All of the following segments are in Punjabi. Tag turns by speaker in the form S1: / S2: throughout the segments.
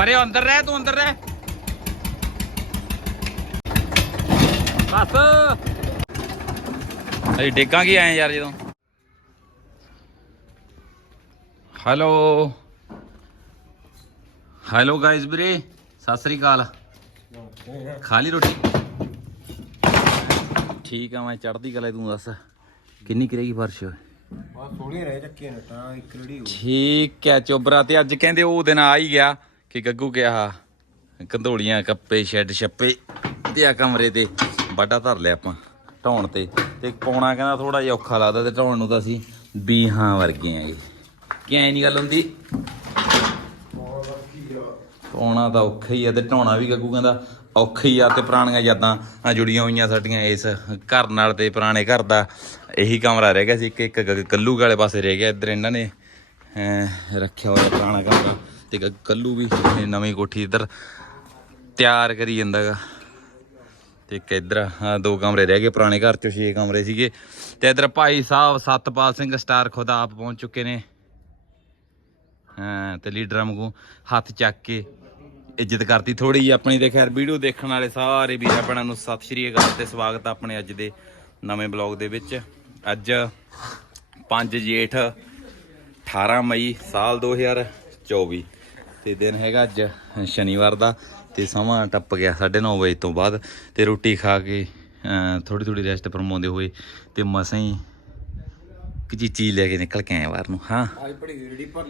S1: ਪਰੇ ਅੰਦਰ ਰਹਿ ਤੂੰ ਅੰਦਰ ਰਹਿ। ਬਸ। ਅਸੀਂ ਡੇਗਾਂਗੇ ਆਏ ਯਾਰ ਜਦੋਂ। ਹੈਲੋ। ਹੈਲੋ ਗਾਇਸ ਵੀਰੇ ਸਤਿ ਸ੍ਰੀ ਅਕਾਲ। ਖਾ ਲਈ ਰੋਟੀ? ਠੀਕ ਆ ਮੈਂ ਚੜਦੀ ਕਲੇ ਤੂੰ ਦੱਸ। ਕਿੰਨੀ ਕਰੇਗੀ ਫਰਸ਼?
S2: ਆ ਥੋੜੀ ਰਹਿ ਚੱਕੀਆਂ ਨੇ ਤਾਂ ਇੱਕ ਲੜੀ ਹੋ
S1: ਠੀਕ ਹੈ ਚੋਬਰਾ ਤੇ ਅੱਜ ਕਹਿੰਦੇ ਉਹ ਦਿਨ ਆ ਹੀ ਗਿਆ। ਕਿ ਗੱਗੂ ਕਿਹਾ, ਕੰਧੋਲੀਆਂ, ਕੱਪੇ, ਸ਼ੈੱਡ, ਛੱਪੇ ਤੇ ਆ ਕਮਰੇ ਤੇ ਬਾਡਾ ਧਰ ਲਿਆ ਆਪਾਂ, ਢਾਉਣ ਤੇ। ਤੇ ਪਾਉਣਾ ਕਹਿੰਦਾ ਥੋੜਾ ਜਿਹਾ ਔਖਾ ਲੱਗਦਾ ਤੇ ਢਾਉਣ ਨੂੰ ਤਾਂ ਅਸੀਂ ਬੀਹਾਂ ਵਰਗੇ ਆਂਗੇ ਕਿ ਐ ਨਹੀਂ ਗੱਲ ਹੁੰਦੀ? ਪਾਉਣਾ ਤਾਂ ਔਖਾ ਹੀ ਆ ਤੇ ਢਾਉਣਾ ਵੀ ਗੱਗੂ ਕਹਿੰਦਾ ਔਖਾ ਹੀ ਆ ਤੇ ਪੁਰਾਣੀਆਂ ਯਾਦਾਂ ਜੁੜੀਆਂ ਹੋਈਆਂ ਸਾਡੀਆਂ ਇਸ ਘਰ ਨਾਲ ਤੇ ਪੁਰਾਣੇ ਘਰ ਦਾ। ਇਹੀ ਕਮਰਾ ਰਹਿ ਗਿਆ ਸੀ ਇੱਕ ਇੱਕ ਗ- ਕੱਲੂ ਵਾਲੇ ਪਾਸੇ ਰਹਿ ਗਿਆ, ਇੱਧਰ ਇਹਨਾਂ ਨੇ ਰੱਖਿਆ ਹੋਇਆ ਪੁਰਾਣਾ ਕਮਰਾ। ਤੇ ਗ- ਕੱਲੂ ਵੀ ਨਵੀਂ ਕੋਠੀ ਇੱਧਰ ਤਿਆਰ ਕਰੀ ਜਾਂਦਾਗਾ। ਤੇ ਇੱਕ ਇੱਧਰ ਆਹ ਦੋ ਕਮਰੇ ਰਹਿ ਗਏ ਪੁਰਾਣੇ, ਘਰ ਚੋਂ ਛੇ ਕਮਰੇ ਸੀਗੇ। ਤੇ ਇੱਧਰ ਭਾਈ ਸਾਹਿਬ, ਸਤਪਾਲ ਸਿੰਘ ਸਟਾਰ ਖੁਦਾ ਆਪ ਪਹੁੰਚ ਚੁੱਕੇ ਨੇ। ਹਾਂ, ਤੇ ਲੀਡਰਾਂ ਵਾਂਗੂ ਹੱਥ ਚੱਕ ਕੇ ਇੱਜ਼ਤ ਕਰਤੀ। ਥੋੜੀ ਜਿਹੀ ਆਪਣੀ ਤੇ ਖੈਰ ਵੀਡੀਓ ਦੇਖਣ ਵਾਲੇ ਸਾਰੇ ਵੀਰਾਂ ਭੈਣਾਂ ਨੂੰ ਸਤਿ ਸ਼੍ਰੀ ਅਕਾਲ ਤੇ ਸਵਾਗਤ ਆ ਆਪਣੇ ਅੱਜ ਦੇ ਨਵੇਂ ਬਲੌਗ ਦੇ ਵਿੱਚ। ਅੱਜ 5 ਜੇਠ 18 ਮਈ ਸਾਲ 2024 ਤੇ ਦਿਨ ਹੈਗਾ ਅੱਜ ਸ਼ਨੀਵਾਰ ਦਾ ਤੇ ਸਮਾਂ ਟੱਪ ਗਿਆ 9:30 ਵਜੇ ਤੋਂ ਬਾਅਦ ਤੇ ਰੋਟੀ ਖਾ ਕੇ ਥੋੜੀ ਥੋੜੀ ਰੈਸਟ ਫਰਮਾਉਂਦੇ ਹੋਏ ਤੇ ਮਸਾਂ ਹੀ ਕਿ ਚੀਜ਼ ਲੈ ਕੇ ਨਿਕਲ ਕੇ ਆਏ ਬਾਹਰ ਨੂੰ ਹਾਂ।
S2: ਅੱਜ ਬੜੀ ਰੜੀ ਵਾ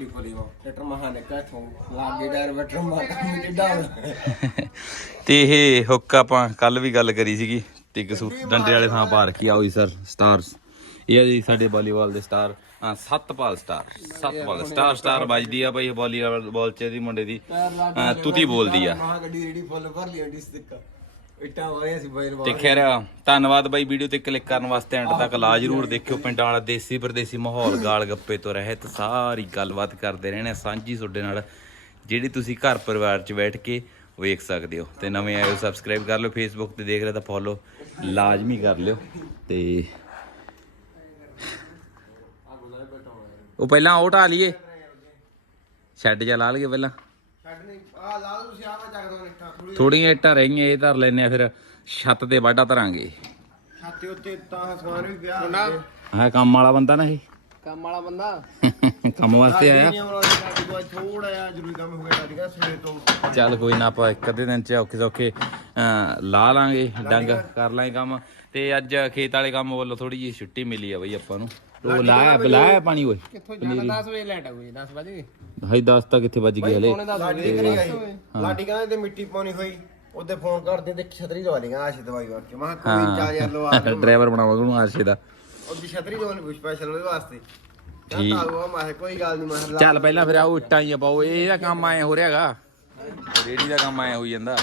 S2: ਟਰੈਕਟਰ ਮਹਾ ਥੋਂ ਲਾਗੇ ਡਰ
S1: ਤੇ ਇਹ ਹੁੱਕ ਆਪਾਂ ਕੱਲ ਵੀ ਗੱਲ ਕਰੀ ਸੀਗੀ ਤੇ ਕਸੂਰ ਡੰਡੇ ਵਾਲੇ ਥਾਂ ਪਾ ਰੱਖੀ ਆਓ ਜੀ ਸਰ ਸਟਾਰਸ। ਇਹ ਆ ਜੀ ਸਾਡੇ ਵਾਲੀਬਾਲ ਦੇ ਸਟਾਰ। ਹਾਂ Satpal star Satpal star star ਵੱਜਦੀ ਆ ਬਈ ਵਾਲੀਬਾਲ ਚ ਇਹਦੀ ਮੁੰਡੇ ਦੀ। ਹਾਂ, ਤੁਤੀ ਬੋਲਦੀ ਆ।
S2: ਮਹਾ ਗੱਡੀ ਰੜੀ ਫੁੱਲ ਭਰ ਲਈ ਅੰਡੀ ਸਟਿੱਕ ਇੱਟਾਂ ਵਾਏ ਸੀ ਬਾਈ
S1: ਤੇ ਖੈਰ ਧੰਨਵਾਦ ਬਾਈ ਵੀਡੀਓ ਤੇ ਕਲਿੱਕ ਕਰਨ ਵਾਸਤੇ ਐਂਡ ਤੱਕ ਲਾ ਜਰੂਰ ਦੇਖਿਓ ਪਿੰਡਾਂ ਵਾਲਾ ਦੇਸੀ ਪਰਦੇਸੀ ਮਾਹੌਲ ਗਾਲ ਗੱਪੇ ਤੋਂ ਰਹਿਤ ਸਾਰੀ ਗੱਲਬਾਤ ਕਰਦੇ ਰਹਿਣੇ ਸਾਂਝੀ ਤੁਹਾਡੇ ਨਾਲ ਜਿਹੜੀ ਤੁਸੀਂ ਘਰ ਪਰਿਵਾਰ 'ਚ ਬੈਠ ਕੇ ਵੇਖ ਸਕਦੇ ਹੋ। ਤੇ ਨਵੇਂ ਆਏ ਹੋ ਸਬਸਕ੍ਰਾਈਬ ਕਰ ਲਓ ਫੇਸਬੁੱਕ ਤੇ ਦੇਖ ਰਹੇ ਤਾਂ ਫੋਲੋ ਲਾਜ਼ਮੀ ਕਰ ਲਿਓ। ਤੇ ਉਹ ਪਹਿਲਾਂ ਉਹ ਢਾ ਲਈਏ। ਛੱਡ ਜਾ ਲਾ ਲਈਏ ਪਹਿਲਾਂ।
S2: ਛੱਡ ਨਹੀਂ ਆ ਲਾ ਦੋ ਤੁਸੀਂ ਆ ਮੈਂ ਚੱਕ ਦੋ ਇੱਟਾਂ ਥੋੜੀ
S1: ਥੋੜੀਆਂ ਇੱਟਾਂ ਰਹਿ ਗਈਆਂ ਇਹ ਧਰ ਲੈਨੇ ਆ ਫਿਰ ਛੱਤ ਤੇ ਵਾਢਾ ਧਰਾਂਗੇ।
S2: ਛਾਤੇ ਉੱਤੇ ਤਾਂ ਸਮਾਨ ਵੀ ਪਿਆ। ਮੁੰਡਾ।
S1: ਆਹ ਕੰਮ ਵਾਲਾ ਬੰਦਾ ਨਾ ਇਹ।
S2: ਕੰਮ ਵਾਲਾ ਬੰਦਾ।
S1: ਕੰਮ ਵਾਸਤੇ ਆਇਆ।
S2: ਥੋੜਾ ਜਿਹਾ ਜ਼ਰੂਰੀ ਕੰਮ ਹੋ ਗਿਆ ਸਾਡੀ ਦਾ ਸਵੇਰ ਤੋਂ।
S1: ਚੱਲ ਕੋਈ ਨਾ ਆਪਾਂ ਇੱਕ ਅੱਧੇ ਦਿਨ ਚ ਔਖੇ ਸੌਖੇ ਅਹ, ਲਾ ਲਾਂਗੇ ਡੰਗ ਕਰ ਲਾਂਗੇ ਕੰਮ। ਤੇ ਅੱਜ ਖੇਤ ਵਾਲੇ ਕੰਮ ਵੱਲੋਂ ਥੋੜੀ ਜਿਹੀ ਛੁੱਟੀ ਮਿਲੀ ਆ ਬਈ ਆਪਾਂ ਨੂੰ। ਉਹ ਲਾਇਆ ਬੁਲਾਇਆ ਪਾਣੀ ਓਏ।
S2: ਕਿੱਥੋਂ ਜਾਣਾ? 10 ਵਜੇ ਲੈਟ ਆ ਕੋਈ 10 ਵਜੇ।
S1: ਹਾਈ 10 ਤਾਂ ਕਿੱਥੇ ਵੱਜ ਗਏ ਹਲੇ।
S2: ਲਾਡੀ ਦੇ ਕਹਿੰਦਾ ਤੇ ਮਿੱਟੀ ਪਾਉਣੀ ਹੋਈ ਉਹਦੇ ਫੋਨ ਕਰਦੇ ਤੇ ਛਤਰੀ ਲਵਾ ਲੇਗਾ ਆਸ਼ ਦਵਾਈ ਵਾਸਤੇ ਮੈਂ ਕਿਹਾ ਕੋਈ ਚਾਰ ਹਜ਼ਾਰ ਲਵਾ ਦੇ
S1: ਡਰਾਈਵਰ ਬਣਾਵਾਂਗਾ ਉਹਨੂੰ ਆਰਸ਼ੇ ਦਾ।
S2: ਉਹਦੀ ਛਤਰੀ ਲਵਾਉਣੀ ਸਪੈਸ਼ਲ ਉਹਦੇ ਵਾਸਤੇ।
S1: ਠੀਕ।
S2: ਮੈਂ ਕੋਈ ਗੱਲ ਨਹੀਂ ਮੈਂ
S1: ਚੱਲ ਪਹਿਲਾਂ ਫਿਰ ਆਓ ਇੱਟਾਂ ਹੀ ਪਾਓ। ਇਹਦਾ ਕੰਮ ਆਏ ਹੋ ਰਿਹਾਗਾ ਰੇੜੀ ਦਾ ਕੰਮ ਆਏ ਹੋਈ ਜਾਂਦਾ।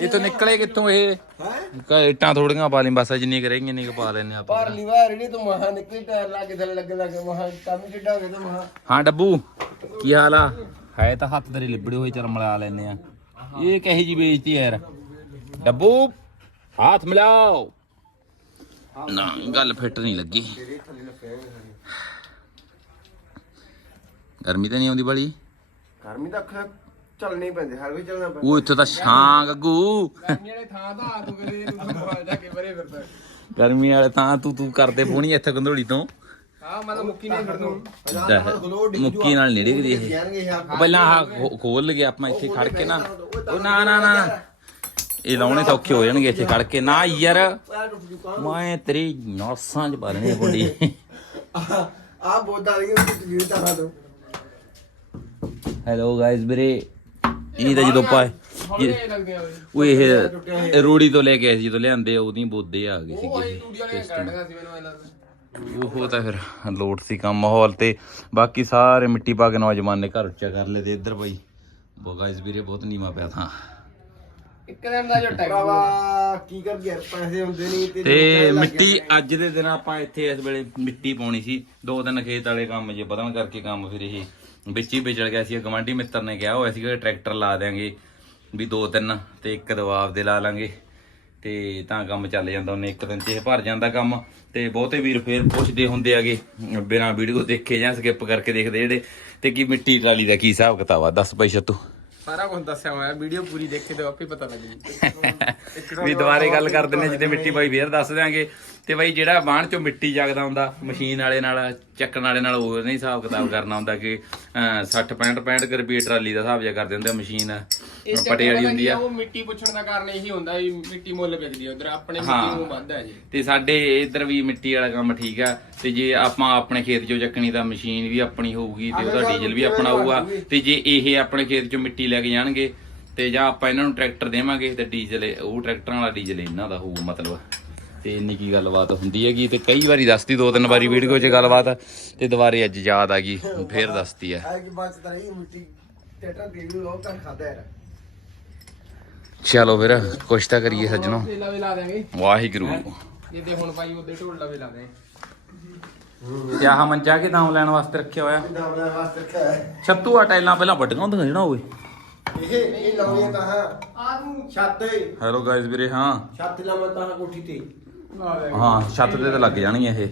S1: ਇਹ ਤੋਂ ਨਿਕਲੇ ਕਿੱਥੋਂ ਇਹ?
S2: ਹੈ
S1: ਕ- ਇੱਟਾਂ ਥੋੜੀਆਂ ਪਾ ਲਈ ਬਸ ਜਿੰਨੀ ਕਰੇਂਗੇ ਨਹੀਂ ਪਾ ਲੈਨੇ ਆਪਾਂ।
S2: ਪਰ ਲਿਵਾਰ ਨਹੀਂ ਤੂੰ ਮਹਾ ਨਿਕਲੀ ਟਾਇਰ ਲਾ ਕੇ ਥੱਲੇ ਲੱਗੇ ਲੱਗੇ ਮਹਾ ਕੰਮ ਕਿੱਡਾ ਹੋ ਗਿਆ ਤੂੰ ਮਹਾ।
S1: ਹਾਂ ਡੱਬੂ ਕੀ ਹਾਲ ਆ? ਹੈ ਤਾਂ ਹੱਥ ਤੇਰੇ ਲਿਬੜੇ ਹੋਏ ਚਰ ਮਿਲਾ ਲੈਨੇ ਆ ਇਹ ਕਹੀ ਜੀ ਬੇਇੱਜ਼ਤੀ ਯਾਰ? ਡੱਬੂ ਹੱਥ ਮਿਲਾਓ। ਨਾ ਗੱਲ ਫਿੱਟ ਨਹੀਂ ਲੱਗੀ। ਗਰਮੀ ਤਾਂ ਨਹੀਂ ਆਉਂਦੀ ਬੜੀ
S2: ਗਰਮੀ ਤਾਂ ਅੱਖਾਂ ਚੱਲਣੀ ਪੈਂਦੀ ਹਰ ਵੀ ਚੱਲਣਾ ਪੈਂਦਾ।
S1: ਉਹ ਇੱਥੇ ਤਾਂ ਛਾਂ ਗੱਗੂ।
S2: ਗਰਮੀ ਵਾਲੇ ਥਾਂ ਤਾਂ ਆ ਤੂੰ ਕਦੇ ਤੂੰ ਜਾ ਕੇ ਬਰੇ ਫਿਰਦਾ।
S1: ਗਰਮੀ ਵਾਲੇ ਤਾਂ ਤੂੰ ਤੂੰ ਕਰਦੇ ਪੋਣੀ ਇੱਥੇ ਗੰਧੋੜੀ ਤੋਂ।
S2: ਹਾਂ ਮੈਂ ਤਾਂ ਮੁੱਕੀ ਨਹੀਂ ਫਿਰਦਾ।
S1: ਮੁੱਕੀ ਨਾਲ ਨਹੀਂ ਡਿੱਗਦੀ ਇਹ। ਪਹਿਲਾਂ ਆਹ ਖੋਲ ਗਿਆ ਆਪਾਂ ਇੱਥੇ ਖੜ ਕੇ ਨਾ। ਉਹ ਨਾ ਨਾ ਨਾ। ਇਹ ਲਾਉਣੇ ਤਾਂ ਔਖੇ ਹੋ ਜਾਣਗੇ ਇੱਥੇ ਖੜ ਕੇ। ਨਾ ਯਾਰ ਮੈਂ ਤੇਰੀ ਨੌਸਾਂ ਚ ਪਾ ਲੈਣੀ ਕੁੰਡੀ
S2: ਆ ਬੋਦਾ ਲਈ ਤੂੰ ਜੀ ਤਾਂ ਦੋ।
S1: ਹੈਲੋ ਗਾਇਸ ਵੀਰੇ। ਇਹ ਤਾਂ ਜਦੋਂ ਪਾ ਉਹ ਇਹ ਰੋੜੀ ਤੋਂ ਲੈ ਕੇ ਆਏ ਸੀ ਜਦੋਂ ਲਿਆਂਦੇ ਆ ਉਹਦੀ ਬੋਦੇ ਆ ਗਏ ਸੀਗੇ ਉਹ ਤਾਂ ਫਿਰ ਲੋਟ ਸੀ ਕੰਮ ਮਾਹੌਲ ਤੇ। ਬਾਕੀ ਸਾਰੇ ਮਿੱਟੀ ਪਾ ਕੇ ਨੌਜਵਾਨ ਨੇ ਘਰ ਉੱਚਾ ਕਰ ਲਏ ਤੇ ਇੱਧਰ ਬਾਈ। ਬੋ ਗਾਇਸ ਵੀਰੇ ਬਹੁਤ ਨੀਵਾ ਪਿਆ ਥਾਂ।
S2: ਇੱਕ ਦਿਨ ਦਾ ਜੋ ਟੈਕਸ ਕੀ ਕਰ ਗਿਆ ਪੈਸੇ ਹੁੰਦੇ ਨਹੀਂ ਤੇ
S1: ਤੇ ਮਿੱਟੀ ਅੱਜ ਦੇ ਦਿਨ ਆਪਾਂ ਇੱਥੇ ਇਸ ਵੇਲੇ ਮਿੱਟੀ ਪਾਉਣੀ ਸੀ। ਦੋ ਦਿਨ ਖੇਤ ਵਾਲੇ ਕੰਮ ਜੇ ਬਦਲਣ ਕਰਕੇ ਕੰਮ ਫਿਰ ਇਹ ਵਿੱਚ ਹੀ ਵਿਚੜ ਗਿਆ ਸੀ ਗਵਾਂਢੀ ਮਿੱਤਰ ਨੇ ਕਿਹਾ ਹੋਇਆ ਸੀ ਕਿ ਟਰੈਕਟਰ ਲਾ ਦੇਾਂਗੇ ਵੀ ਦੋ ਤਿੰਨ ਤੇ ਇੱਕ ਦਵਾਬ ਦੇ ਲਾ ਲਾਂਗੇ। ਤੇ ਤਾਂ ਕੰਮ ਚੱਲ ਜਾਂਦਾ ਉਹਨੇ ਇੱਕ ਦਿਨ ਚ ਇਹ ਭਰ ਜਾਂਦਾ ਕੰਮ। ਤੇ ਬਹੁਤੇ ਵੀਰ ਫੇਰ ਪੁੱਛਦੇ ਹੁੰਦੇ ਆਗੇ ਬਿਨਾਂ ਵੀਡੀਓ ਦੇਖੇ ਜਾਂ ਸਕਿਪ ਕਰਕੇ ਦੇਖਦੇ ਜਿਹੜੇ ਤੇ ਕੀ ਮਿੱਟੀ ਟਰਾਲੀ ਦਾ ਕੀ ਹਿਸਾਬ ਕਿਤਾਬ ਆ? ਦੱਸ ਭਾਈ ਛੱਤੂ।
S3: ਸਾਰਾ ਕੁਝ ਦੱਸਿਆ ਹੋਇਆ ਵੀਡੀਓ ਪੂਰੀ ਦੇਖੇ ਤੇ ਆਪੇ ਪਤਾ ਲੱਗ ਜੂ।
S1: ਵੀ ਦੁਬਾਰੇ ਗੱਲ ਕਰ ਦਿੰਨੇ ਜਿੱਦੇ ਮਿੱਟੀ ਬਾਈ ਫੇਰ ਦੱਸ ਦਿਆਂਗੇ। ਤੇ ਬਾਈ ਜਿਹੜਾ ਬਾਣ ਚੋਂ ਮਿੱਟੀ ਜਗਦਾ ਹੁੰਦਾ ਮਸ਼ੀਨ ਵਾਲੇ ਨਾਲ ਚੱਕਣ ਵਾਲੇ ਨਾਲ ਉਹ ਨਹੀਂ ਹਿਸਾਬ ਕਿਤਾਬ ਕਰਨਾ ਹੁੰਦਾ ਕਿ ਅਹ, 60 65 65 ਰੁਪਏ ਟਰਾਲੀ ਦਾ ਹਿਸਾਬ ਜਿਹਾ ਕਰ ਦਿੰਦੇ ਆ ਮਸ਼ੀਨ ਪਟੇ ਵਾਲੀ ਹੁੰਦੀ ਆ
S3: ਉਹ ਮਿੱਟੀ ਪੁੱਛਣ ਦਾ ਕਾਰਨ ਇਹੀ ਹੁੰਦਾ ਵੀ ਮਿੱਟੀ ਮੁੱਲ ਵਿਕਦੀ ਆ ਉਧਰ ਆਪਣੇ। ਮਿੱਟੀ ਨੂੰ ਵੱਧ ਹੈ ਜੀ।
S1: ਤੇ ਸਾਡੇ ਇੱਧਰ ਵੀ ਮਿੱਟੀ ਵਾਲਾ ਕੰਮ ਠੀਕ ਆ ਤੇ ਜੇ ਆਪਾਂ ਆਪਣੇ ਖੇਤ ਚੋਂ ਚੱਕਣੀ ਤਾਂ ਮਸ਼ੀਨ ਵੀ ਆਪਣੀ ਹੋਊਗੀ ਤੇ ਉਹਦਾ ਡੀਜ਼ਲ ਵੀ ਆਪਣਾ ਹੋਊਗਾ। ਤੇ ਜੇ ਇਹ ਆਪਣੇ ਖੇਤ ਚੋਂ ਮਿੱਟੀ ਲੈ ਕੇ ਜਾਣਗੇ ਤੇ ਜਾਂ ਆਪਾਂ ਇਹਨਾਂ ਨੂੰ ਟਰੈਕਟਰ ਦੇਵਾਂਗੇ ਤੇ ਡੀਜ਼ਲ ਉਹ ਟਰੈਕਟਰਾਂ ਵਾਲਾ ਡੀਜ਼ਲ ਇਹਨਾਂ ਦਾ ਹੋਊ ਮਤਲਬ। ਤੇ ਇੰਨੀ ਕੀ ਗੱਲਬਾਤ ਹੁੰਦੀ ਹੈਗੀ ਤੇ ਕਈ ਵਾਰੀ ਦੱਸਦੀ ਦੋ ਤਿੰਨ ਵਾਰੀ ਵੀਡੀਓ 'ਚ ਗੱਲਬਾਤ ਤੇ ਦੁਬਾਰੇ ਅੱਜ ਯਾਦ ਆ ਗਈ ਫੇਰ ਦੱਸਦੀ
S2: ਤਾਂ ਯਾਰ।
S1: ਚਲੋ ਫਿਰ ਕੁਛ ਤਾਂ ਕਰੀਏ ਸੱਜਣੋ। ਵਾਹਿਗੁਰੂ।
S3: ਜਿੱਦੇ ਹੁਣ ਪਾਈ ਉਹਦੇ ਢੋਲਾ ਵੀ ਲਾ ਦੇ।
S1: ਤੇ ਆਹ ਮੰਚਾ ਕੇ ਦਾਮ ਲੈਣ ਵਾਸਤੇ ਰੱਖਿਆ ਹੋਇਆ?
S2: ਨਾਮ ਦਾ ਵਾਸਤੇ ਰੱਖਿਆ ਹੈ
S1: ਛੱਤੂ ਆ ਟਾਈਲਾਂ ਪਹਿਲਾਂ ਵੱਡੀਆਂ ਹੁੰਦੀਆਂ ਸੀ ਨਾ ਓਏ
S2: ਇਹ ਇਹ ਲਾਉਣੀਆਂ ਤਾਂ ਹਾਂ।
S3: ਆ ਤੂੰ।
S2: ਛੱਤ ਏ
S1: ਹੈਲੋ ਗਾਇਸ ਵੀਰੇ ਹਾਂ।
S2: ਛੱਤ ਲਾਵਾਂ ਤਾਂ ਕੋਠੀ ਤੇ।
S3: ਲਾ ਦੇ
S1: ਹਾਂ ਛੱਤ ਤੇ ਤਾਂ ਲੱਗ ਜਾਣਗੀਆਂ ਇਹ।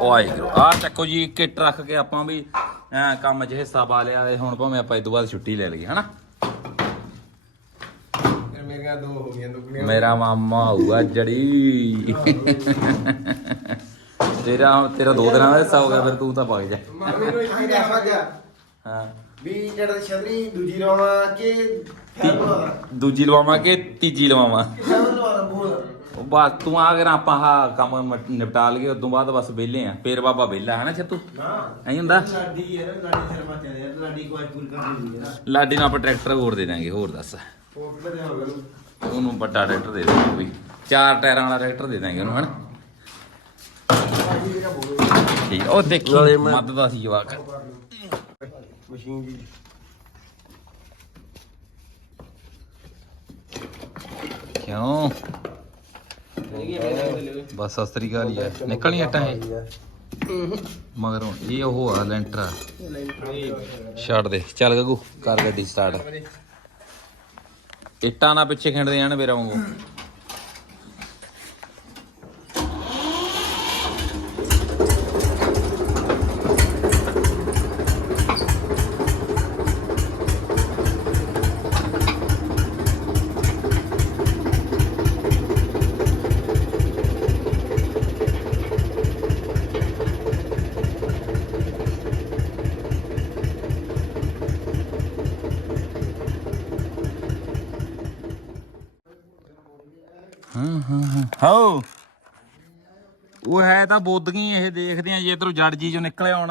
S1: ਵਾਹਿਗੁਰੂ ਆ ਚੱਕੋ ਜੀ ਕਿੱਟ ਰੱਖ ਕੇ ਆਪਾਂ ਵੀ ਐਂ ਕੰਮ 'ਚ ਹਿੱਸਾ ਪਾ ਲਿਆ ਤੇ ਹੁਣ ਭਾਵੇਂ ਆਪਾਂ ਇਸ ਤੋਂ ਬਾਅਦ ਛੁੱਟੀ ਲੈ ਲਈਏ ਹਨਾ?
S3: ਫਿਰ ਮੇਰੀਆਂ ਦੋ ਹੋ ਗਈਆਂ ਦੁੱਗਣੀਆਂ।
S1: ਮੇਰਾ ਮਾਮਾ ਹੋਊਗਾ ਜੜੀ। ਤੇਰਾ ਤੇਰਾ ਦੋ ਦਿਨਾਂ ਦਾ ਹਿੱਸਾ ਹੋ ਗਿਆ ਫਿਰ ਤੂੰ ਤਾਂ ਪਾ ਜਾ।
S3: ਮਾਮੇ ਨੂੰ
S2: ਹਾਂ ਦੇਖਾ ਗਿਆ
S1: ਹਾਂ।
S2: ਵੀ ਜਿਹੜਾ ਛਤਰੀ ਦੂਜੀ ਲਾਵਾਂ ਕਿ ਲਵਾਵਾਂ
S1: ਦੂਜੀ ਲਵਾਵਾਂ ਕਿ ਤੀਜੀ ਲਵਾਵਾਂ?
S2: ਲਵਾਵਾਂ ਬੋਲ।
S1: ਉਹ ਬਸ ਤੂੰ ਆ ਆਪਾਂ ਆਹ ਕੰਮ ਮ- ਨਿਪਟਾ ਲਈਏ ਉਦੋਂ ਬਾਅਦ ਬਸ ਵਿਹਲੇ ਆ। ਫੇਰ ਬਾਬਾ ਵਿਹਲਾ ਹੈ ਨਾ ਛੱਤੂ? ਐਂ ਹੁੰਦਾ?
S2: ਲਾਡੀ ਯਾਰ ਲਾਡੀ ਸ਼ਰਮਾ ਤੇ ਯਾਰ ਲਾਡੀ ਕੋਈ ਪੂਰੀ ਕਰ ਦਿੰਦੀ ਹੈ।
S1: ਲਾਡੀ ਨੂੰ ਆਪਾਂ ਟਰੈਕਟਰ ਹੋਰ ਦੇ ਦਾਂਗੇ ਹੋਰ ਦੱਸ।
S2: ਦੇ
S1: ਉਹਨੂੰ ਵੱਡਾ ਟਰੈਕਟਰ ਦੇ ਦਾਂਗੇ ਕੋਈ। ਚਾਰ ਟਾਇਰਾਂ ਵਾਲਾ ਟਰੈਕਟਰ ਦੇ ਦਾਂਗੇ ਉਹਨੂੰ ਹਨ
S2: ਲਾਡੀ ਜਿਹੜਾ ਬੋਲ
S1: ਠੀਕ ਉਹ ਦੇਖੀ ਮੱਦ ਦਾ ਸੀ ਜਵਾਕ
S2: ਮਸ਼ੀਨ ਦੀ।
S1: ਕਿਉਂ? ਬਸ ਅਸਤਰੀ ਗਾਲ ਹੀ ਹੈ ਨਿਕਲਣੀ ਆਟਾ ਇਹ? ਹੁਣ ਇਹ ਉਹ ਆ, ਲੈਂਟਰ ਆ। ਛੱਡ ਦੇ। ਚੱਲ ਗੱਗੂ, ਕਰ ਗੱਡੀ ਸਟਾਰਟ ਇੱਟਾਂ ਨਾ ਪਿੱਛੇ ਖਿੰਡਦੇ ਜਾਣ ਮੇਰਾ ਵਾਂਗੂ। ਉਹ ਹੈ ਤਾਂ ਬੋਦਗੀ ਇਹ ਦੇਖਦੇ ਆ ਜੇ ਇਧਰੋਂ ਜੜ ਜੀ ਚੋਂ ਨਿਕਲਿਆ ਹੁਣ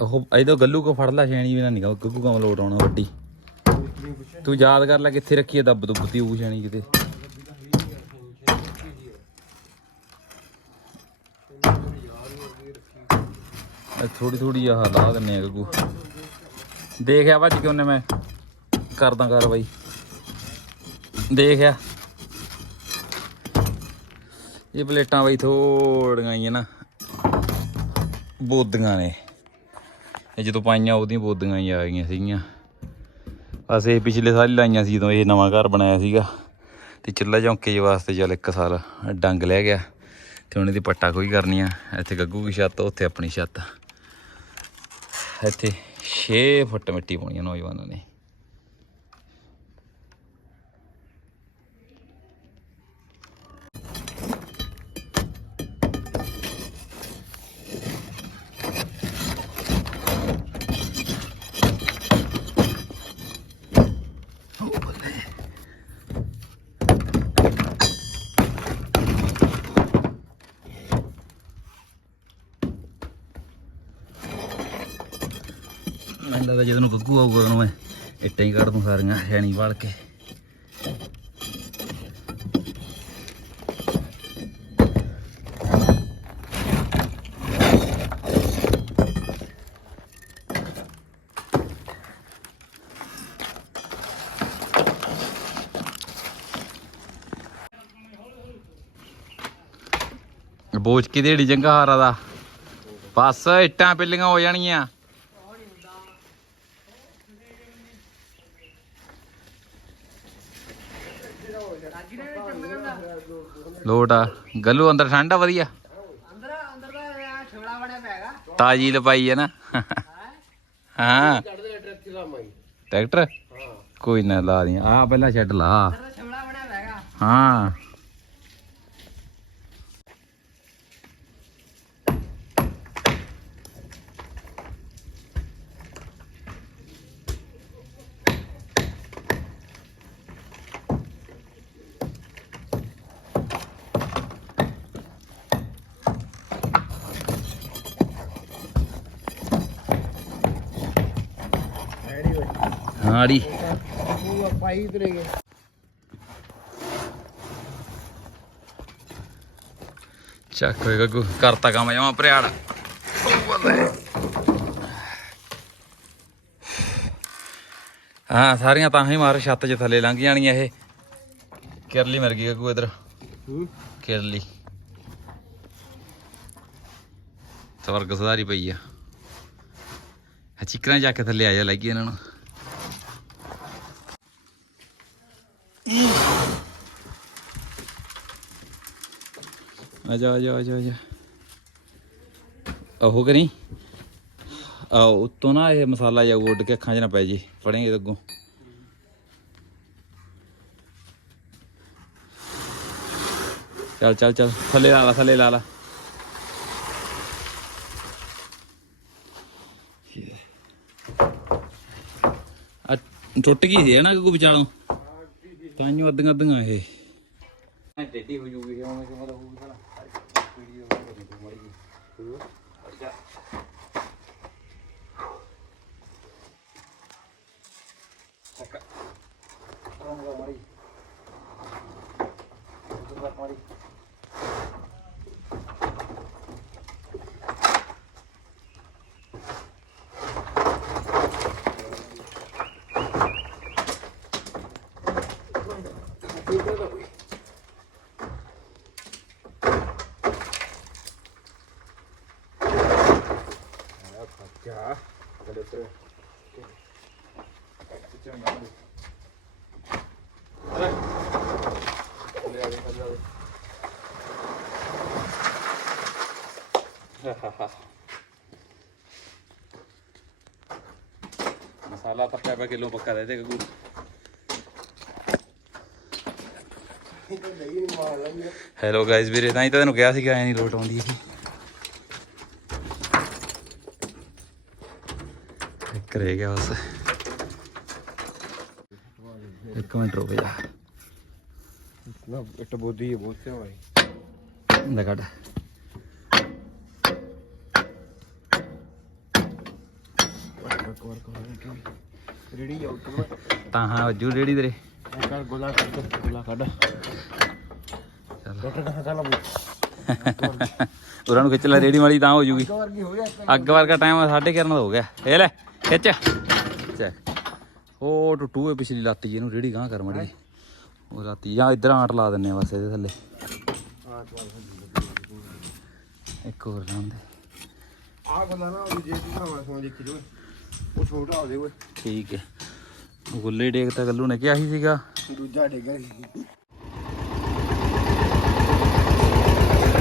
S1: ਉਹ ਇਹਦੋਂ ਗੱਲੂ ਕੋ ਫੜ ਲੈ, ਛੈਣੀ ਵੀ ਨਾ ਨਿਕਲ, ਗੱਗੂ ਕਮ ਲੋਟ ਆਉਣਾ ਵੱਡੀ। ਤੂੰ ਯਾਦ ਕਰ ਲੈ ਕਿੱਥੇ ਰੱਖੀ ਹੈ ਦੱਬ ਦੁੱਬਤੀ ਉਹ ਛੈਣੀ ਕਿਤੇ। ਥੋੜੀ ਥੋੜੀ ਆਹ ਲਾ ਦਿੰਨੇ ਆ ਗੱਗੂ। ਦੇਖਿਆ ਭੱਜ ਕੇ ਉਹਨੇ ਮੈਂ। ਕਰਦਾ ਕਾਰਵਾਈ। ਦੇਖਿਆ ਇਹ ਪਲੇਟਾਂ ਬਈ ਥੋੜੀਆਂ ਹੀ ਨਾ। ਬੋਦੀਆਂ ਨੇ। ਇਹ ਜਦੋਂ ਪਾਈਆਂ ਉਹਦੀਆਂ ਬੋਦੀਆਂ ਹੀ ਆ ਗਈਆਂ ਸੀਗੀਆਂ। ਅਸੀਂ ਪਿਛਲੇ ਸਾਲ ਲਾਈਆਂ ਸੀ ਜਦੋਂ ਇਹ ਨਵਾਂ ਘਰ ਬਣਾਇਆ ਸੀਗਾ। ਤੇ ਚੁੱਲ੍ਹਾ ਚੌਂਕੇ ਜਿਹੇ ਵਾਸਤੇ ਚੱਲ ਇੱਕ ਸਾਲ ਡੰਗ ਲੈ ਗਿਆ। ਤੇ ਹੁਣ ਇਹਦੀ ਪੱਟਾ ਕੋਈ ਕਰਨੀ ਆ ਇੱਥੇ ਗੱਗੂ ਦੀ ਛੱਤ, ਉੱਥੇ ਆਪਣੀ ਛੱਤ। ਇੱਥੇ 6 ਫੁੱਟ ਮਿੱਟੀ ਪਾਉਣੀ ਆ ਨੌਜਵਾਨਾਂ ਨੇ। ਲੱਗਦਾ ਜਦੋਂ ਗੱਗੂ ਆਊਗਾ ਉਹਨੂੰ ਮੈਂ ਇੱਟਾਂ ਹੀ ਕੱਢ ਦੂੰ ਸਾਰੀਆਂ ਛੈਣੀ ਵਾਲ ਕੇ। ਬੋਝ ਕੇ ਦੇੜੀ ਚੰਗਾ ਹਾਰਾ ਦਾ? ਬਸ ਇੱਟਾਂ ਪਿੱਲੀਆਂ ਹੋ ਜਾਣੀਆਂ। ਲੋਟ ਆ। ਗੱਲੂ, ਅੰਦਰ ਠੰਡ ਆ, ਵਧੀਆ? ਅੰਦਰ ਅੰਦਰ ਦਾ ਛੋਲਾ
S2: ਬੜਿਆ ਪੈਗਾ ਤਾਜੀ ਲਪਾਈ ਹੈ
S1: ਨਾ।
S2: ਹਾਂ। ਟਰੈਕਟਰ?
S1: ਕੋਈ ਨਾ, ਲਾ ਦੀ। ਆ, ਪਹਿਲਾਂ ਛੱਡ ਲਾ। ਹਾਂ। ਹਾਂ
S2: ਉਹ ਪਾਈ ਤੇਰੇ ਗਏ
S1: ਚੱਕ ਹੋਏ ਗੱਗੂ, ਕਰਤਾ ਕੰਮ ਜਮਾ ਭਰਿਆੜ ਹਾਂ, ਸਾਰੀਆਂ ਤਾਂ ਹੀ ਮਾਰ, ਛੱਤ 'ਚ ਥੱਲੇ ਲੰਘ ਜਾਣੀਆਂ ਇਹ। ਕਿਰਲੀ ਮਰ ਗਈ ਗੱਗੂ ਇਧਰ।
S2: ਹੂੰ
S1: ਕਿਰਲੀ। ਸਵਰਗ ਸੁਧਾਰੀ ਪਈ ਆ। ਆ ਚਿਕਰਾਂ ਜਾ ਕੇ ਥੱਲੇ ਆ ਜਾ ਲੱਗੀ ਇਹਨਾਂ ਨੂੰ। ਆ ਜਾ ਆ ਜਾ ਆ ਜਾ ਉਹ ਕਰੀ ਆ ਉੱਤੋਂ ਨਾ ਇਹ ਮਸਾਲਾ ਜਾ ਉੱਡ ਕੇ ਅੱਖਾਂ 'ਚ ਨਾ ਪੈ ਜੇ, ਫੜੇਂਗੇ ਅੱਗੋਂ। ਚੱਲ ਚੱਲ ਚੱਲ, ਥੱਲੇ ਲਾ ਲਾ, ਥੱਲੇ ਲਾ ਲਾ। ਟੁੱਟ ਗਈ ਸੀ ਨਾ ਕੋ ਵਿਚਾਲੋਂ? ਤਾਂਯੋ ਅੱਧੀਆਂ ਅੱਧੀਆਂ ਇਹ। ਟੇਢੀ ਹੋ ਜੂਗੀ ਹੁਣ ਕਿ ਮਤਲਬ ਹੋਊਗੀ ਭਲਾ? ਵੀਡੀਓ ਬਣੀ ਮੜੀ।
S2: ਕਿਆ ਅਗਲੇ ਤੇ
S1: ਪਿਆ ਕਿਲੋ ਪੱਕਾ ਦੇ ਦੇ
S2: ਲਾਂਗੇ
S1: ਹੈਲੋ ਗਾਇਸ ਵੀਰੇ ਤਾਂ ਹੀ ਤਾਂ ਤੈਨੂੰ ਕਿਹਾ ਸੀਗਾ ਐ ਨਹੀਂ ਲੋਟ ਆਉਂਦੀ ਸੀ ਇੱਕ ਰਹਿ ਗਿਆ ਬਸ। ਇੱਕ ਮਿੰਟ ਰੁਕ ਜਾ।
S2: ਨਾ ਇੱਟ ਬੋਦੀ ਹੈ ਬਹੁਤ ਸਿਆ ਭਾਈ।
S1: ਲੈ ਕੱਢ।
S2: ਇੱਕ ਵਾਰ ਕਰਾਂਗੇ ਰੇੜੀ ਜਾਉ ਤੂੰ
S1: ਹਾਂ ਵੱਜੂ ਰੇੜੀ ਤੇਰੇ।
S2: ਕਰ ਗੋਲਾ ਕੱਢ ਗੋਲਾ ਕੱਢ।
S1: ਚੱਲ।
S2: ਡਾਕਟਰ ਕਹਾਂ ਚੱਲ ਬੂ
S1: ਉਹਨਾਂ ਨੂੰ ਖਿੱਚ ਲੈ ਰੇੜੀ ਵਾਲੀ ਤਾਂ ਹੋ ਜੂਗੀ। ਅੱਗ ਵਰਗਾ ਟਾਈਮ ਸਾਢੇ ਗਿਆਰਾਂ ਦਾ ਹੋ ਗਿਆ। ਇਹ ਲੈ ਖਿੱਚ। ਚੱਕ ਉਹ ਟੁੱਟੂ ਪਿਛਲੀ ਲੱਤ ਜੀ ਇਹਨੂੰ ਰੇੜੀ ਗਾਂ ਕਰ ਮੜੀ ਉਹ ਲੱਤੀ ਜਾਂ ਇੱਧਰ ਆਂਟ ਲਾ ਦਿੰਨੇ ਆ ਬਸ ਇਹਦੇ ਥੱਲੇ। ਇੱਕ ਹੋਰ ਲਾਉਣ ਦੇ
S2: ਆ ਗੋਲਾ ਨਾ ਉਹ ਜੇ ਤੂੰ ਖਾਵਾ ਸੋ ਦੇਖੀ ਜੋ ਉਹ ਛੋਟਾ ਹੋ ਦੇ ਓਏ
S1: ਠੀਕ ਹੈ। ਗੁੱਲੇ ਡੇਕ ਤਾਂ ਗੱਲੂ ਨੇ ਕਿਹਾ ਹੀ ਸੀਗਾ।
S2: ਦੂਜਾ ਡੇਗਾ ਸੀ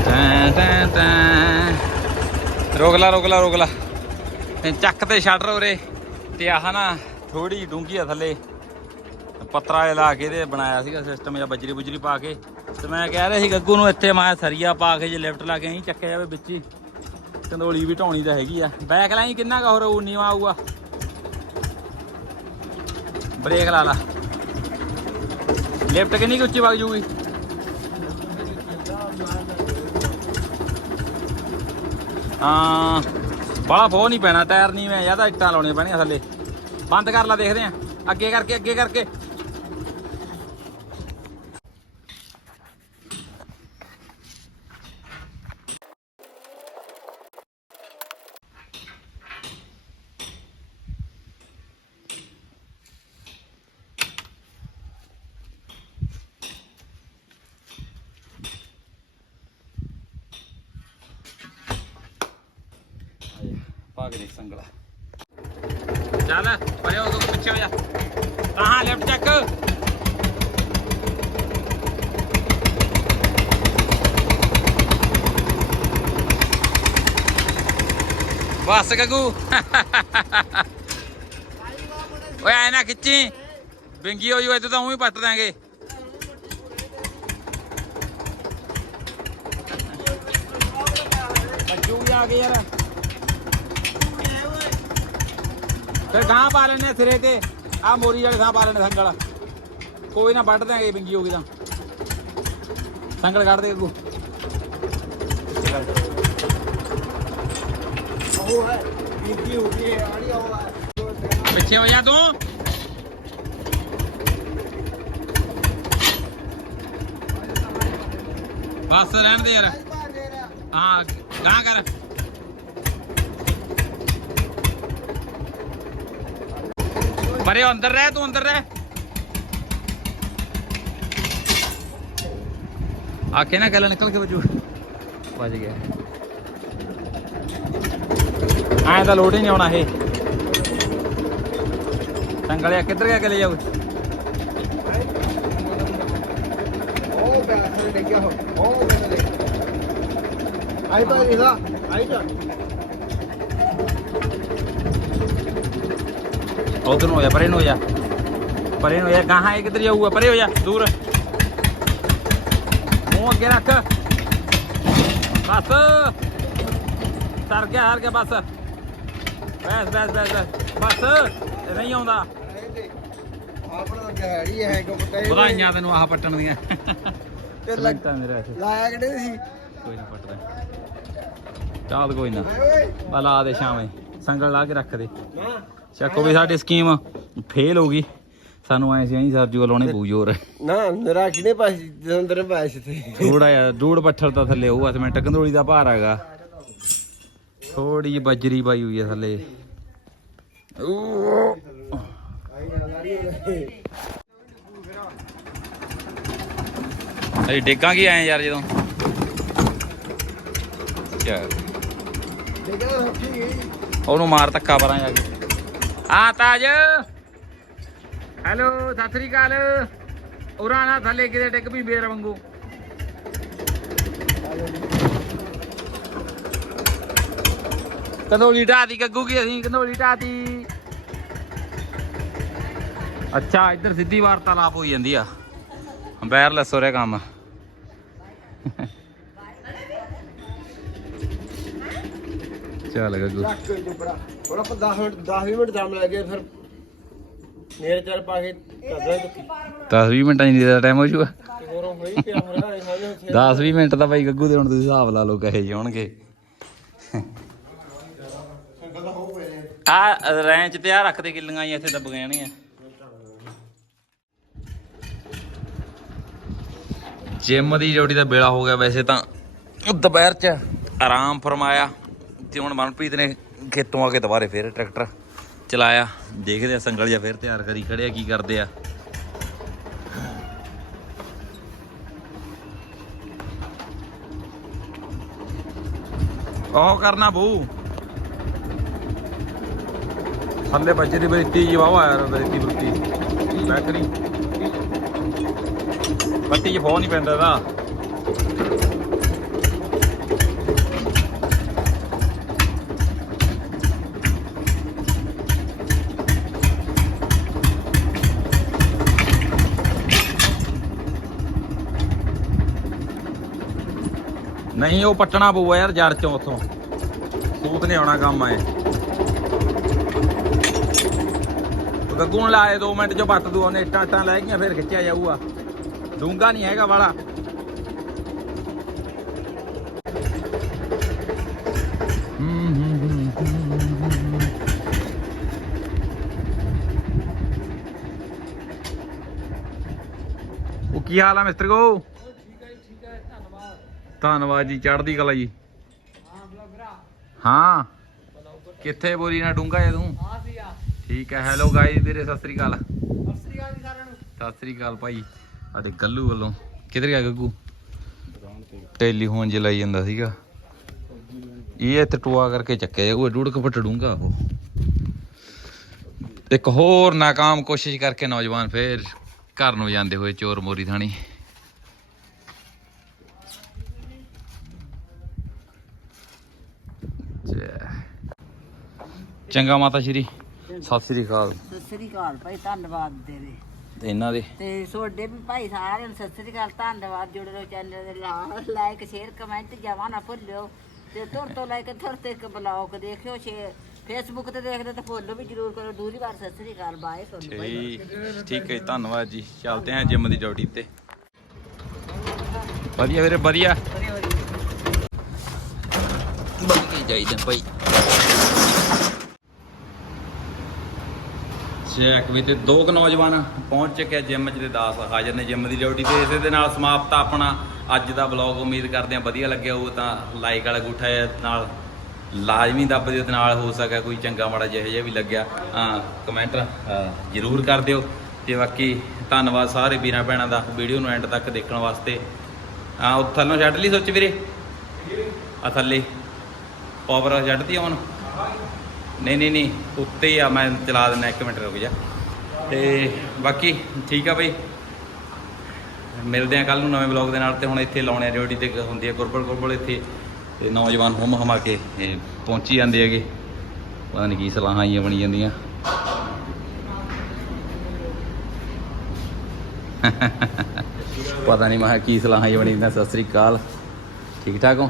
S1: ਟੈਂ ਟੈਂ ਰੋਕ ਲਾ ਰੋਕ ਲਾ ਰੋਕ ਲਾ। ਤੇ ਚੱਕ ਤੇ ਛੱਡ ਰੋ ਰੇ ਤੇ ਆਹ ਨਾ ਥੋੜੀ ਡੂੰਗੀ ਆ ਥੱਲੇ। ਪੱਤਰਾ ਜਿਹਾ ਲਾ ਕੇ ਇਹਦੇ ਬਣਾਇਆ ਸੀਗਾ ਸਿਸਟਮ ਜਾਂ ਬਜਰੀ ਬੁਜਰੀ ਪਾ ਕੇ। ਤੇ ਮੈਂ ਕਹਿ ਰਿਹਾ ਸੀ ਗੱਗੂ ਨੂੰ ਇੱਥੇ ਮੈਂ ਸਰੀਆ ਪਾ ਕੇ ਜੇ ਲਿਫਟ ਲਾ ਕੇ ਐਂ ਚੱਕਿਆ ਜਾਵੇ ਵਿੱਚ ਹੀ। ਕੰਦੋਲੀ ਵੀ ਢਾਉਣੀ ਤਾਂ ਹੈਗੀ ਆ। ਬੈਕ ਲਾਈ ਕਿੰਨਾ ਕੁ ਹੋਰ ਨੀਵਾ ਆਊਗਾ। ਬ੍ਰੇਕ ਲਾ ਲਾ। ਲਿਫਟ ਕਿੰਨੀ ਕੁ ਉੱਚੀ ਵਗ ਜੂਗੀ? ਹਾਂ ਬੜਾ ਫੋ ਨਹੀਂ ਪੈਣਾ, ਟਾਇਰ ਨਹੀਂ ਮੈਂ ਜਾਂ ਤਾਂ ਇੱਟਾਂ ਲਾਉਣੀਆਂ ਪੈਣੀਆਂ ਥੱਲੇ। ਬੰਦ ਕਰ ਲਾ, ਦੇਖਦੇ ਆ। ਅੱਗੇ ਕਰਕੇ ਅੱਗੇ ਕਰਕੇ। ਕੇ ਦੇਖ ਸੰਗਲਾ। ਚੱਲ ਪਰੇ ਉਹ ਤੋਂ ਪਿੱਛੇ ਹੋ ਜਾ। ਕਹਾਂ ਲੈਫਟ ਚੱਕ ਬਸ ਗੱਗੂ। ਓਏ ਐ ਨਾ ਖਿੱਚੀ। ਬਿੰਗੀ ਹੋ ਜੂ ਇੱਥੇ ਤਾਂ ਉਹੀ ਪੱਟ ਦਾਂਗੇ ਬੱਜੂ ਜਾ ਕੇ ਯਾਰ। ਫਿਰ ਗਾਂ ਪਾ ਲੈਣੇ ਸਿਰੇ ਤੇ। ਆ ਮੋਰੀ ਵਾਲੇ ਗਾਂ ਪਾ ਲੈਣੇ ਸੰਗਲ। ਕੋਈ ਨਾ ਵੱਢ ਦਾਂਗੇ ਬਿੰਗੀ ਹੋ ਗਈ ਤਾਂ। ਸੰਗਲ ਕੱਢ ਦੇ ਗੱਗੂ
S2: ਉਹ ਹੈ ਬੀਬੀ ਹੋ ਗਈ ਆੜੀ ਉਹ ਹੈ
S1: ਪਿੱਛੇ ਹੋ ਜਾ ਤੂੰ। ਬਸ ਰਹਿਣ ਦੇ ਯਾਰ। ਹਾਂ ਗਾਂ ਕਰ। ਪਰੇ ਅੰਦਰ ਰਹਿ, ਤੂੰ ਅੰਦਰ ਰਹਿ। ਆਕੇ ਨਾ, ਗੱਲ ਨਿਕਲ ਕੇ ਵਜੂ। ਵੱਜ ਗਿਆ। ਐਂ ਤਾਂ ਲੋਡ ਹੀ ਨਹੀਂ ਆਉਣਾ ਇਹ। ਸੰਗਲਿਆ, ਕਿੱਧਰ ਗਿਆ ਕੇ ਲੈ
S2: ਉਹ ਬੈਠ ਗਿਆ ਉਹ। ਆਈ ਪਾ ਇਹਦਾ, ਆਈ ਤਾਂ
S1: ਉਧਰ ਨੂੰ ਹੋ ਜਾ ਪਰੇ ਨੂੰ ਹੋ ਜਾ। ਪਰੇ ਨੂੰ ਹੋ ਜਾ ਗਾਹਾਂ ਇਹ ਕਿੱਧਰ ਜਾਊਗਾ? ਪਰੇ ਹੋ ਜਾ ਦੂਰ। ਮੂੰਹ ਅੱਗੇ ਰੱਖ। ਬਸ। ਸਰ ਗਿਆ ਹਰ ਗਿਆ ਬਸ। ਬੈਸ ਬੈਸ ਬੈਸ ਬੈਸ। ਨਹੀਂ ਆਉਂਦਾ।
S2: ਆਪਣਾ ਗਹਿੜੀ ਹੈ ਕੋ ਪਤਾ
S1: ਵਧਾਈਆਂ ਤੈਨੂੰ ਆਹ ਪੱਟਣ ਦੀਆਂ।
S2: ਤੇ ਲੱਗ
S1: ਤਾਂ ਮੇਰਾ ਇੱਥੇ।
S2: ਲਾਇਆ ਕਿਹੜੇ ਸੀ
S1: ਕੋਈ ਨਾ ਪੱਟਦਾ। ਚੱਲ ਕੋਈ ਨਾ।
S2: ਓਏ
S1: ਆ ਲਾ ਦੇ ਸ਼ਾਮੇ ਸੰਗਲ ਲਾ ਕੇ ਰੱਖ ਦੇ।
S2: ਨਾ
S1: ਚੱਕੋ ਵੀ ਸਾਡੀ ਸਕੀਮ ਫੇਲ ਹੋ ਗਈ। ਸਾਨੂੰ ਐ ਸੀ ਐਂ ਸਰਜੂ ਲਾਉਣੇ ਪੂ ਜੋਰ।
S2: ਨਾ ਮੇਰਾ ਕਿਹਨੇ ਪਾਸ ਜੰਦਰ ਪਾਸ ਤੇ
S1: ਥੋੜਾ ਜਿਹਾ ਡੂੜ ਪੱਥਰ ਤਾਂ ਥੱਲੇ ਹੋਊ ਅਸ ਮਿੰਟ ਕੰਦੋਲੀ ਦਾ ਭਾਰ ਹੈਗਾ। ਥੋੜੀ ਜਿਹੀ ਬਜਰੀ ਪਾਈ ਹੋਈ ਹੈ ਥੱਲੇ। ਊ। ਅਸੀਂ ਡੇਗਾਂਗੇ ਆਏ ਯਾਰ ਜਦੋਂ। ਯਾਰ। ਉਹਨੂੰ ਮਾਰ ਧੱਕਾ ਪਰਾਂ ਜਾ ਕੇ ਆ ਤਾਜ। ਹੈਲੋ, ਸਤਿ ਸ੍ਰੀ ਅਕਾਲ। ਉਰਾ ਥੱਲੇ ਕਿਤੇ ਡਿੱਗ ਵੀ ਬੇਰ ਵਾਂਗੂ। ਕੰਦੋਲੀ ਢਾਤੀ ਗੱਗੂ ਕੀ ਅਸੀਂ? ਕੰਦੋਲੀ ਢਾਤੀ? ਅੱਛਾ, ਇੱਧਰ ਸਿੱਧੀ ਵਾਰਤਾਲਾਪ ਹੋਈ ਜਾਂਦੀ ਆ। ਵਾਇਰਲੈਸ ਹੋ ਰਿਹਾ ਕੰਮ। ਚੱਲ ਗੱਗੂ।
S2: ਹੁਣ ਆਪਾਂ 10 ਮਿੰਟ 10 20 ਮਿੰਟ ਦਮ ਲੱਗ ਗਏ ਫਿਰ ਨੇਰੇ ਚੱਲ ਪਾ ਕੇ ਕਰਦਾ ਦੁੱਖੀ
S1: 10-20 ਮਿੰਟਾਂ ਦੀ ਦਾ ਟਾਈਮ ਹੋ ਜੂਗਾ
S2: ਤੇ ਹੋਰੋਂ ਹੋਈ ਪਿਆ ਹੋ ਰਿਹਾ ਸਾਰੇ ਉੱਥੇ
S1: 10-20 ਮਿੰਟ ਤਾਂ ਬਾਈ ਗੱਗੂ ਦੇ ਹੁਣ ਤੁਸੀਂ ਹਿਸਾਬ ਲਾ ਲਓ ਕਹੇ ਜੀ ਹੋਣਗੇ।
S2: ਸੰਗਲ ਹੋ ਪਏ ਨੇ
S1: ਆ ਰੈਂਚ ਤੇ ਆ ਰੱਖਦੇ ਕਿੱਲੀਆਂ ਹੀ ਇੱਥੇ ਦੱਬ ਗਏ ਨੇ ਜਿਮ ਦੀ ਡਿਊਟੀ ਦਾ ਬੇੜਾ ਹੋ ਗਿਆ ਵੈਸੇ ਤਾਂ। ਦੁਪਹਿਰ ਚ ਆਰਾਮ ਫਰਮਾਇਆ। ਤੇ ਹੁਣ ਮਨਪ੍ਰੀਤ ਨੇ ਖੇਤੋਂ ਆ ਕੇ ਦੁਬਾਰੇ ਫੇਰ ਟਰੈਕਟਰ ਚਲਾਇਆ। ਦੇਖਦੇ ਆ ਸੰਗਲ ਜਾਂ ਫੇਰ ਤਿਆਰ ਕਰੀ ਖੜਿਆ ਕੀ ਕਰਦੇ ਆ। ਉਹ ਕਰਨਾ ਬੂ। ਥੱਲੇ ਬੱਜੇ ਦੀ ਬਰੇਤੀ ਜੀ ਵਾਵਾ ਯਾਰ ਬਰੇਤੀ ਬਰੇਤੀ। ਬੈਟਰੀ ਬੱਤੀ ਚ ਫੋਨ ਨਹੀਂ ਪੈਂਦਾ ਦਾ ਨਹੀਂ, ਉਹ ਪੱਟਣਾ ਪਊਗਾ ਯਾਰ ਜੜ ਚੋਂ ਉਥੋਂ। ਸੂਤ ਆਉਣਾ ਕੰਮ ਆਏ ਗੱਗੂ ਨੂੰ ਲਾਏ 2 ਮਿੰਟ ਚ ਪੱਟ ਦੂ, ਉਹਨੇ ਟਾਟਾਂ ਲੈ ਗਈਆਂ, ਫਿਰ ਖਿੱਚਿਆ ਜਾਊਗਾ। ਡੂੰਗਾ ਨਹੀਂ ਹੈਗਾ ਵਾਲਾ। ਉਹ ਕੀ ਹਾਲ ਆ ਮਿਸਤਰ ਕੋ? ਧੰਨਵਾਦ ਜੀ ਚੜ੍ਹਦੀ ਕਲਾ ਜੀ। ਹਾਂ ਕਿੱਥੇ ਬੋਲੀ ਨਾ ਡੂੰਗਾ ਜੇ ਤੂੰ? ਠੀਕ ਹੈ ਹੈਲੋ ਗਾਇਸ ਵੀਰੇ ਸਤਿ ਸ੍ਰੀ ਅਕਾਲ। ਸਤਿ ਸ੍ਰੀ ਅਕਾਲ ਭਾਈ। ਸਾਡੇ ਗੱਲੂ ਵੱਲੋਂ। ਕਿੱਧਰ ਗਿਆ ਗੱਗੂ? ਟੈਲੀਫੋਨ ਜੇ ਲਾਈ ਜਾਂਦਾ ਸੀਗਾ। ਇਹ ਇੱਥੇ ਟੂਆ ਕਰਕੇ ਚੱਕਿਆ ਉਹ ਡੂੜ ਕੁ ਫੁੱਟ ਡੂੰਗਾ ਉਹ। ਇੱਕ ਹੋਰ ਨਾਕਾਮ ਕੋਸ਼ਿਸ਼ ਕਰਕੇ ਨੌਜਵਾਨ ਫੇਰ ਘਰ ਨੂੰ ਜਾਂਦੇ ਹੋਏ ਚੋਰ ਮੋਰੀ ਥਾਣੀ ਜੈ। ਚੰਗਾ ਮਾਤਾ ਸ਼੍ਰੀ। ਸਤਿ ਸ਼੍ਰੀ ਅਕਾਲ।
S4: ਸਤਿ ਸ੍ਰੀ ਅਕਾਲ ਭਾਈ ਧੰਨਵਾਦ ਤੇਰੇ।
S1: ਤੇ ਇਹਨਾਂ ਦੇ।
S4: ਤੇ ਤੁਹਾਡੇ ਵੀ ਭਾਈ ਸਾਰਿਆਂ ਨੂੰ ਸਤਿ ਸ੍ਰੀ ਅਕਾਲ ਧੰਨਵਾਦ। ਜੁੜੇ ਰਹੋ ਚੈਨਲ ਦੇ ਨਾਲ। ਲਾਈਕ ਸ਼ੇਅਰ ਕਮੈਂਟ ਜਮਾ ਨਾ ਭੁੱਲਿਓ। ਤੇ ਤੁਰ ਤੋਂ ਲੈ ਕੇ ਤੁਰ ਤੱਕ ਬਲੌਗ ਦੇਖਿਓ ਸ਼ੇਅਰ ਫੇਸਬੁੱਕ ਤੇ ਦੇਖਦੇ ਤਾਂ ਫੋਲੋ ਵੀ ਜ਼ਰੂਰ ਕਰੋ। ਦੂਰੀ ਵਾਰ ਸਤਿ ਸ੍ਰੀ ਅਕਾਲ ਬਾਏ ਤੁਹਾਨੂੰ ਭਾਈ।
S1: ਠੀਕ ਠੀਕ ਹੈ ਜੀ, ਧੰਨਵਾਦ ਜੀ। ਚੱਲਦੇ ਹਾਂ ਜਿਮ ਦੀ ਡਿਊਟੀ ਤੇ। ਵਧੀਆ ਵੀਰੇ ਵਧੀਆ। ਵਧੀਆ ਜਾਈਦਾ ਭਾਈ। ਚੈੱਕ ਵੀ ਤੇ ਦੋ ਕੁ ਨੌਜਵਾਨ ਪਹੁੰਚ ਚੁੱਕੇ ਜਿਮ 'ਚ ਤੇ ਦਾਸ ਹਾਜ਼ਰ ਨੇ ਜਿਮ ਦੀ ਡਿਊਟੀ ਤੇ। ਇਸੇ ਦੇ ਨਾਲ ਸਮਾਪਤ ਆ ਆਪਣਾ ਅੱਜ ਦਾ ਵਲੌਗ ਉਮੀਦ ਕਰਦੇ ਹਾਂ ਵਧੀਆ ਲੱਗਿਆ ਹੋਊ, ਤਾਂ ਲਾਈਕ ਵਾਲਾ ਗੁੱਠਾ ਹੈ, ਨਾਲ ਲਾਜ਼ਮੀ ਦੱਬ ਦਿਓ ਤੇ ਨਾਲ ਹੋ ਸਕਿਆ ਕੋਈ ਚੰਗਾ ਮਾੜਾ ਜਿਹੋ ਜਿਹਾ ਵੀ ਲੱਗਿਆ। ਕਮੈਂਟ ਜ਼ਰੂਰ ਕਰ ਦਿਓ। ਤੇ ਬਾਕੀ ਧੰਨਵਾਦ ਸਾਰੇ ਵੀਰਾਂ ਭੈਣਾਂ ਦਾ ਵੀਡੀਓ ਨੂੰ ਐਂਡ ਤੱਕ ਦੇਖਣ ਵਾਸਤੇ। ਆ ਉਹ ਥੱਲੋਂ ਛੱਡ ਲਈ ਸੋਚ ਵੀਰੇ? ਆ ਥੱਲੇ। ਪਾਵਰ ਛੱਡਦੀ ਹੁਣ? ਨਹੀਂ ਨਹੀਂ ਨਹੀਂ, ਉੱਤੇ ਹੀ ਆ, ਮੈਂ ਚਲਾ ਦਿੰਦਾ, ਇੱਕ ਮਿੰਟ ਰੁਕ ਜਾ। ਤੇ ਬਾਕੀ ਠੀਕ ਆ ਬਈ। ਮਿਲਦੇ ਆ ਕੱਲ ਨੂੰ ਨਵੇਂ ਬਲੌਗ ਦੇ ਨਾਲ, ਤੇ ਹੁਣ ਇੱਥੇ ਲਾਉਣੇ ਡਿਊਟੀ ਤੇ ਹੁੰਦੀ ਹੈ ਗੁਰਬਲ ਗੁਰਬਲ ਇੱਥੇ, ਤੇ ਨੌਜਵਾਨ ਹੁਮ ਹਮਾ ਕੇ, ਇਹ ਪਹੁੰਚੀ ਜਾਂਦੇ ਹੈਗੇ। ਪਤਾ ਨਹੀਂ ਕੀ ਸਲਾਹਾਂ ਆਈਆਂ ਬਣੀ ਜਾਂਦੀਆਂ। ਪਤਾ ਨਹੀਂ ਮੈਂ ਕਿਹਾ ਕੀ ਸਲਾਹਾਂ ਆਈਆਂ ਬਣੀ ਜਾਂਦੀਆਂ। ਸਤਿ ਸ੍ਰੀ ਅਕਾਲ। ਠੀਕ ਠਾਕ ਹੋ?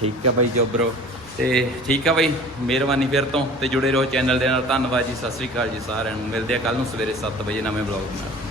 S1: ਠੀਕ ਆ ਬਾਈ ਜੋਬਰੋ ਤੇ ਠੀਕ ਆ ਬਾਈ, ਮਿਹਰਬਾਨੀ ਫਿਰ ਤੋਂ ਤੇ ਜੁੜੇ ਰਹੋ ਚੈਨਲ ਦੇ ਨਾਲ। ਧੰਨਵਾਦ ਜੀ, ਸਤਿ ਸ੍ਰੀ ਅਕਾਲ ਜੀ ਸਾਰਿਆਂ ਨੂੰ। ਮਿਲਦੇ ਆ ਕੱਲ ਨੂੰ ਸਵੇਰੇ 7 ਵਜੇ ਨਵੇਂ ਬਲੌਗ ਨਾਲ।